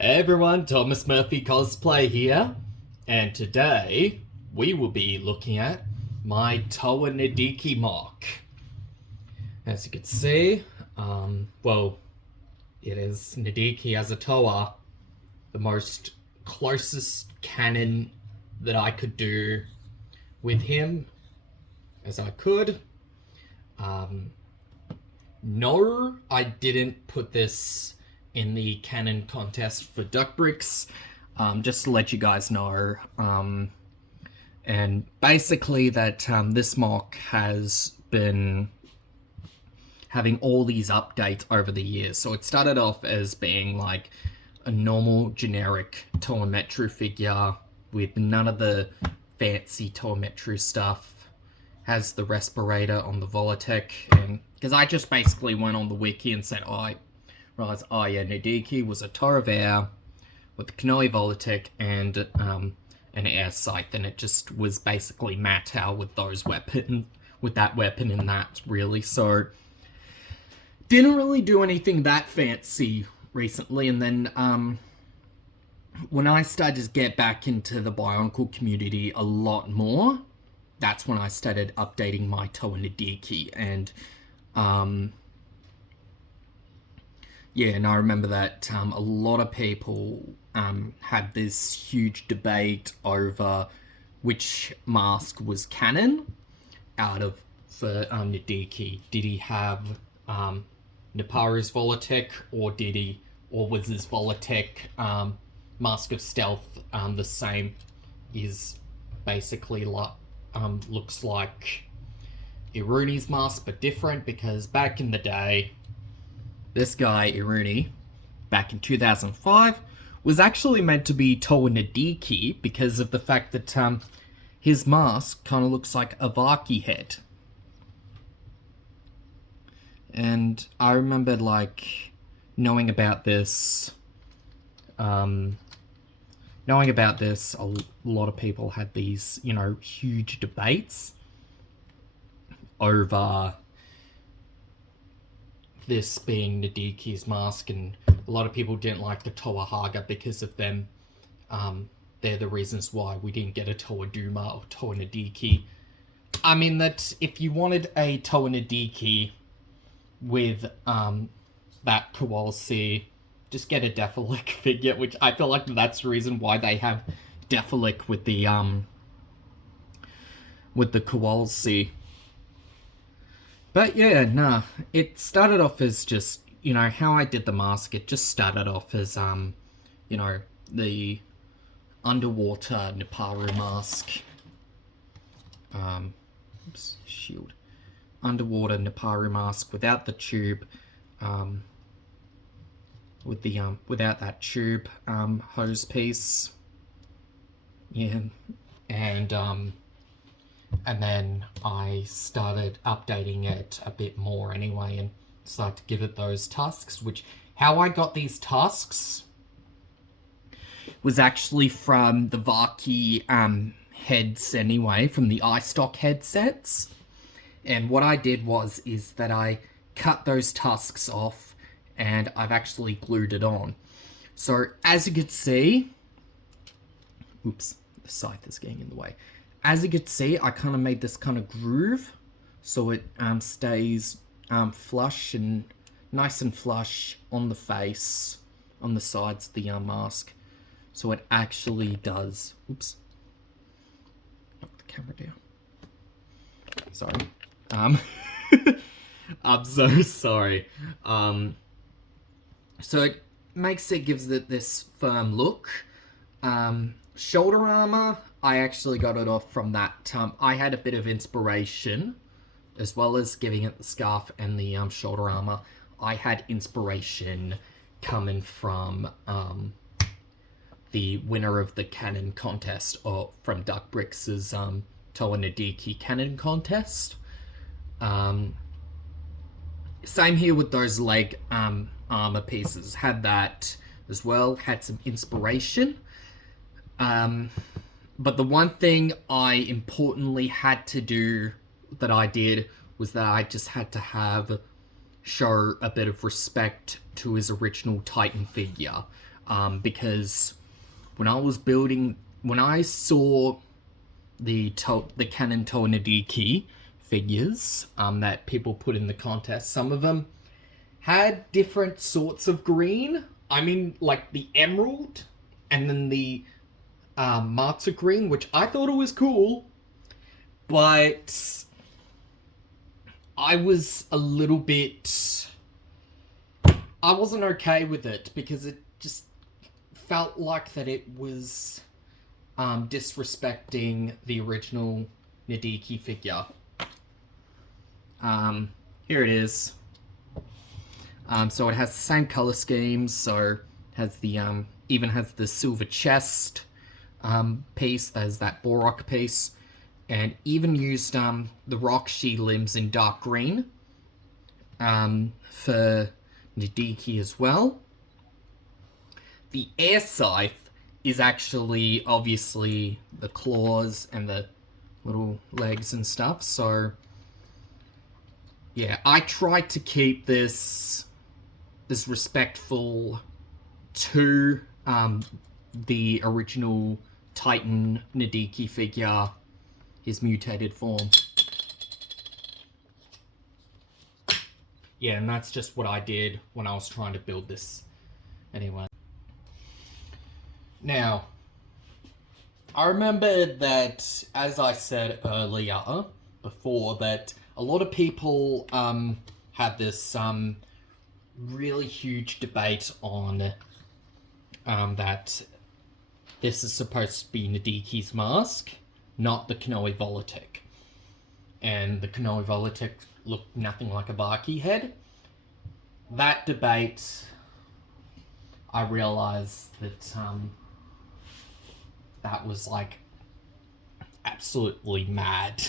Hey everyone, Thomas Murphy Cosplay here, and today we will be looking at my Toa Nidhiki Moc. As you can see, well, it is Nidhiki as a Toa, the most closest canon that I could do with him as I could. No, I didn't put this in the canon contest for Duck Bricks, just to let you guys know. And basically that this mock has been having all these updates over the years. So it started off as being like a normal generic Toa Metru figure with none of the fancy Toa Metru stuff. Has the respirator on the Volitak, and because I just basically went on the wiki and said, I realized, oh yeah, Nidhiki was a Toravare with the Kanoi Volitak and an air scythe, and it just was basically Matau with those weapons, with that weapon and that, really. So didn't really do anything that fancy recently, and then when I started to get back into the Bionicle community a lot more, that's when I started updating my Toa Nidhiki, and yeah, and I remember that a lot of people had this huge debate over which mask was canon out of for Nidhiki. Did he have Naparu's Volitak, or was his Volitak Mask of Stealth the same? Is basically like looks like Iruni's mask, but different, because back in the day, this guy, Iruni, back in 2005, was actually meant to be Toa Nidhiki because of the fact that his mask kind of looks like a Vaki head. And I remember, like, knowing about this, a lot of people had these, huge debates over this being Nidhiki's mask, and a lot of people didn't like the Toa Haga because of them. They're the reasons why we didn't get a Toa Duma or Toa Nidhiki. I mean, that if you wanted a Toa Nidhiki with that Kualsi, just get a Defilic figure, which I feel like that's the reason why they have Defilic with the Kualsi. But yeah, nah, it started off as just, how I did the mask, it just started off as, the underwater Naparu mask. Shield. Underwater Naparu mask without the tube, with the, without that tube, hose piece. Yeah, and then I started updating it a bit more anyway, and started to give it those tusks, which, how I got these tusks was actually from the Vaki heads anyway, from the iStock headsets. And what I did is that I cut those tusks off, and I've actually glued it on. So, as you can see, oops, the scythe is getting in the way. As you can see, I kind of made this kind of groove, so it stays flush and nice and flush on the face, on the sides of the mask. So it actually does. Oops. Knock the camera down. Sorry. I'm so sorry. So it gives it this firm look. Shoulder armor, I actually got it off from that. I had a bit of inspiration, as well as giving it the scarf and the shoulder armor. I had inspiration coming from the winner of the cannon contest, or from Duck Bricks' Toa Nidhiki cannon contest. Same here with those leg armor pieces. Had that as well. Had some inspiration. But the one thing I importantly had to do, that I did, was that I just had to show a bit of respect to his original Titan figure. because when I saw the Canon Toa Nidhiki figures that people put in the contest, some of them had different sorts of green. I mean, like the emerald, and then the matzo green, which I thought it was cool, but I was a little bit... I wasn't okay with it, because it just felt like that it was disrespecting the original Nidhiki figure. Here it is. So it has the same color schemes, so it has the even has the silver chest piece, there's that Borok piece, and even used the rock she limbs in dark green for Nidhiki as well. The air scythe is actually obviously the claws and the little legs and stuff, so yeah, I tried to keep this respectful to the original Titan Nidhiki figure, his mutated form. Yeah, and that's just what I did when I was trying to build this. Anyway. Now, I remember that, as I said earlier, before, that a lot of people had this really huge debate on that this is supposed to be Nidhiki's mask, not the Konoe Volitak. And the Konoe Volitak looked nothing like a Baki head. That debate, I realized that that was like absolutely mad,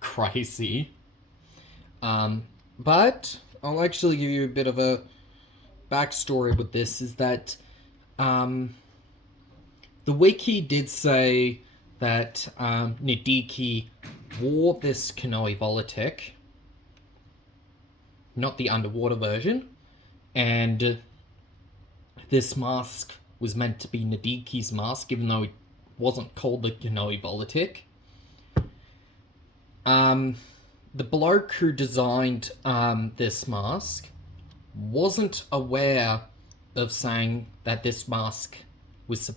crazy. But I'll actually give you a bit of a backstory with this, is that the wiki did say that Nidhiki wore this Konoe Volitak, not the underwater version, and this mask was meant to be Nidhiki's mask, even though it wasn't called the Konoe Volitak. The bloke who designed this mask wasn't aware of saying that this mask was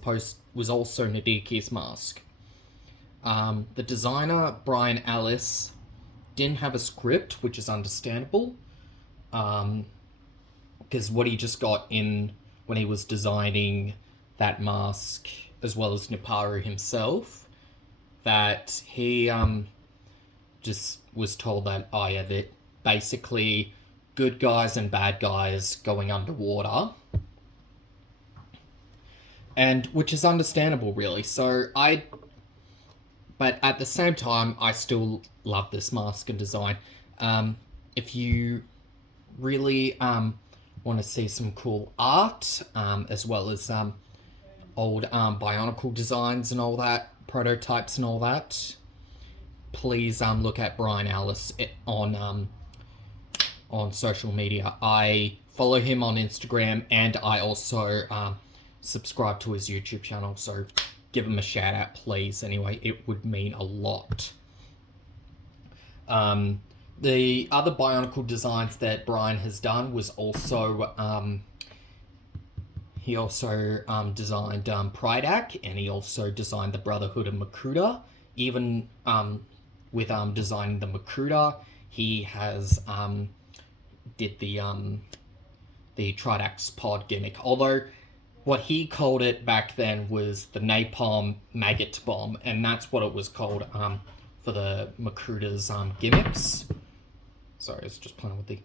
also Nidhiki's mask. The designer, Brian Ellis, didn't have a script, which is understandable, because what he just got in when he was designing that mask, as well as Niparu himself, that he just was told that, oh yeah, that basically good guys and bad guys going underwater, and which is understandable, really. But at the same time, I still love this mask and design. If you really want to see some cool art, as well as old Bionicle designs and all that, prototypes and all that, please look at Brian Ellis on social media. I follow him on Instagram, and I also subscribe to his YouTube channel, so give him a shout out, please. Anyway, it would mean a lot. The other Bionicle designs that Brian has done was also he also designed Pridak, and he also designed the Brotherhood of Makuta. Even with designing the Makuta, he has did the Tridax pod gimmick. Although what he called it back then was the Napalm Maggot Bomb, and that's what it was called for the Makuta's gimmicks. Sorry, I was just playing with the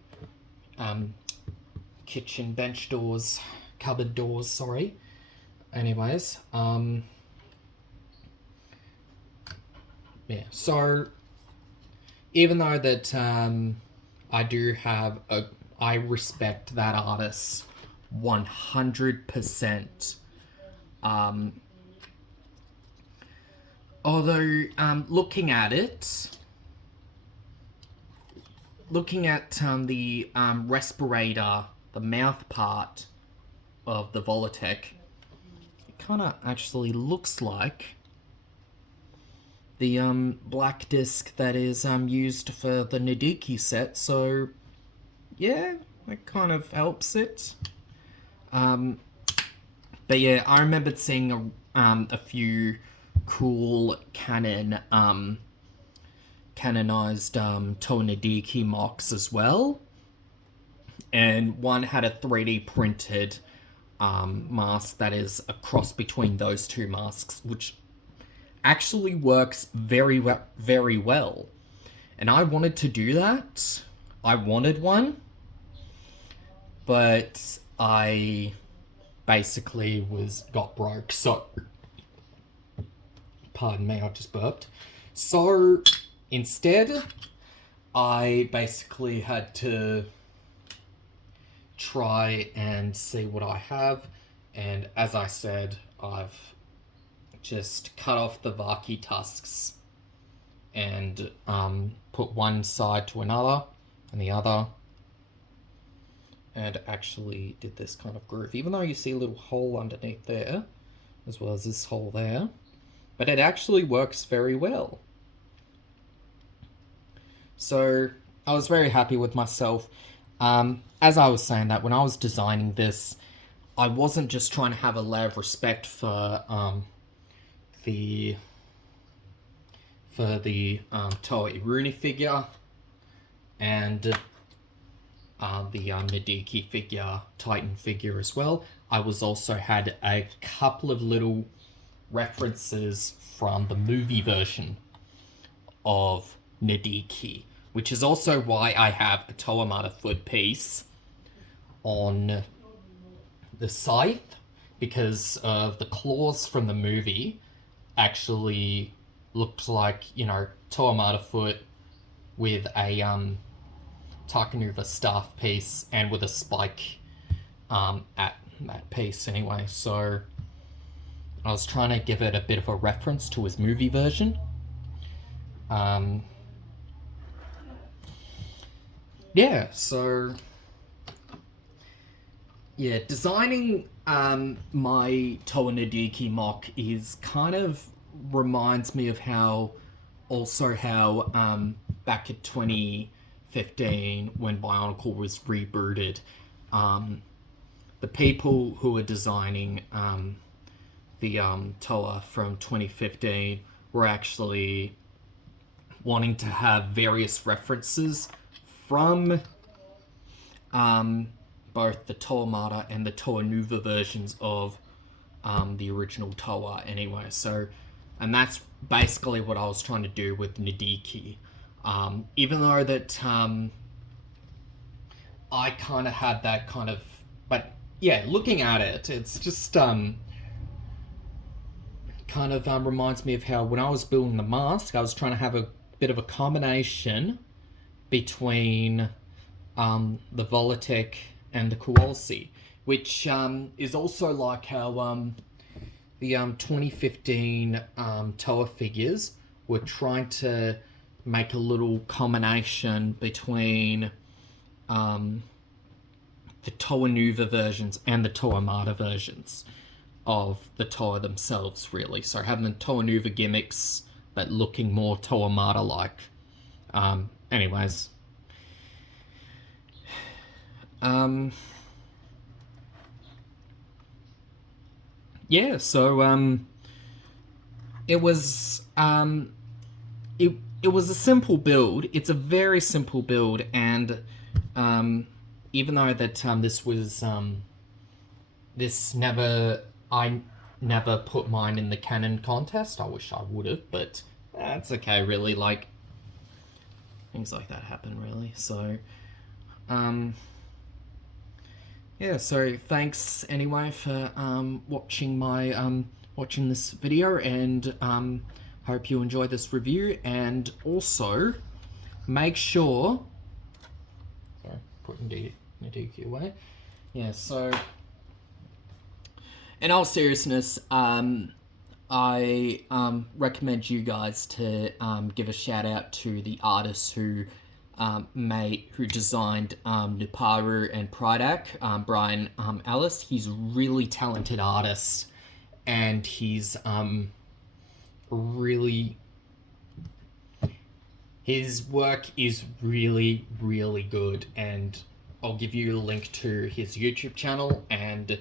kitchen bench doors, cupboard doors, sorry. Anyways, yeah, so even though that I respect that artist 100%, although looking at the respirator, the mouth part of the Volitak, kind of actually looks like the black disc that is used for the Nidhiki set, so yeah, that kind of helps it. But yeah, I remembered seeing a few cool canonized Toa Nidhiki Mocs as well, and one had a 3D printed mask that is a cross between those two masks, which actually works very well. And I wanted to do that. I wanted one, but I basically got broke, so pardon me, I just burped. So instead, I basically had to try and see what I have, and as I said, I've just cut off the Vaki tusks and put one side to another and the other, and actually did this kind of groove, even though you see a little hole underneath there as well as this hole there, but it actually works very well. So I was very happy with myself. As I was saying that, when I was designing this, I wasn't just trying to have a layer of respect for the Toa Iruni figure and the Nidhiki figure, Titan figure as well. I was also had a couple of little references from the movie version of Nidhiki, which is also why I have a Toa Mata foot piece on the scythe, because the claws from the movie actually looked like, you know, Toa Mata foot with a Takanuva staff piece and with a spike at that piece anyway. So I was trying to give it a bit of a reference to his movie version. Yeah, so yeah, designing my Toa Nidhiki Moc is kind of reminds me of how back in 2015 when Bionicle was rebooted, the people who were designing the Toa from 2015 were actually wanting to have various references from both the Toa Mata and the Toa Nuva versions of the original Toa anyway. So, and that's basically what I was trying to do with Nidhiki. Even though that I kind of had that kind of, but yeah, looking at it, it's just kind of reminds me of how when I was building the mask, I was trying to have a bit of a combination between the Volitak and the Kualsi, which is also like how the 2015 Toa figures were trying to make a little combination between the Toa Nuva versions and the Toa Mata versions of the Toa themselves, really. So having the Toa Nuva gimmicks, but looking more Toa Mata-like. Anyways. Yeah, so it was it was a simple build. It's a very simple build, and even though that this was I never put mine in the canon contest. I wish I would have, but that's okay. Really, like things like that happen. Really, so yeah. So thanks anyway for watching my watching this video, and hope you enjoy this review. And also make sure. Sorry, putting Nidhiki away. Yeah. So. In all seriousness, I recommend you guys to give a shout out to the artists who designed Nuparu and Pridak, Brian Ellis. He's a really talented artist, and he's really, his work is really, really good, and I'll give you a link to his YouTube channel, and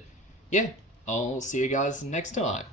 yeah, I'll see you guys next time.